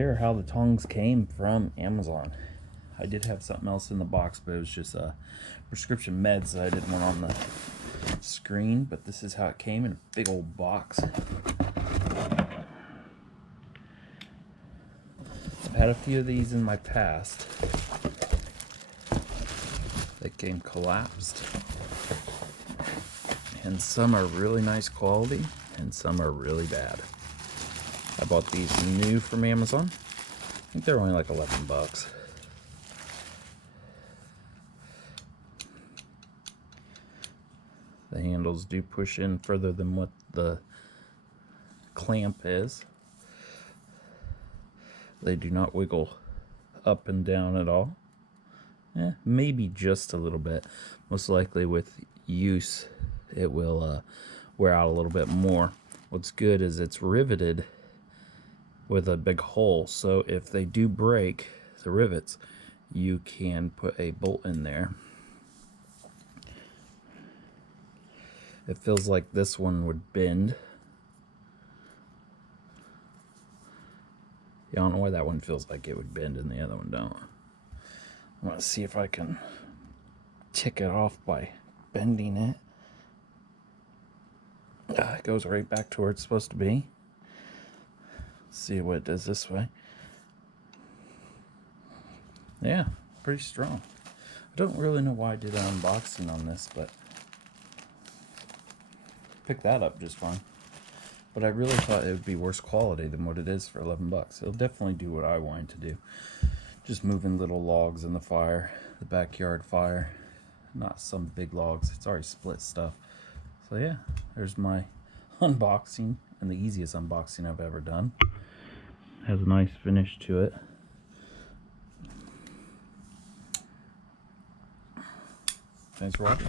here are how the tongs came from Amazon. I did have something else in the box, but it was just prescription meds that I didn't want on the screen. But this is how it came in a big old box. I've had a few of these in my past. They came collapsed. And some are really nice quality, and some are really bad. I bought these new from Amazon. I think they're only like 11 bucks. The handles do push in further than what the clamp is. They do not wiggle up and down at all. Maybe just a little bit. Most likely with use it will wear out a little bit more. What's good is it's riveted with a big hole, so if they do break the rivets, you can put a bolt in there. It feels like this one would bend. Yeah, I don't know why that one feels like it would bend and the other one don't. I'm gonna see if I can tick it off by bending it. It goes right back to where it's supposed to be. Let's see what it does this way. Yeah, pretty strong. I don't really know why I did an unboxing on this, but picked that up just fine. But I really thought it would be worse quality than what it is for 11 bucks. It'll definitely do what I wanted to do. Just moving little logs in the fire, the backyard fire. Not some big logs, it's already split stuff. So yeah, there's my unboxing, and the easiest unboxing I've ever done. Has a nice finish to it. Thanks for watching.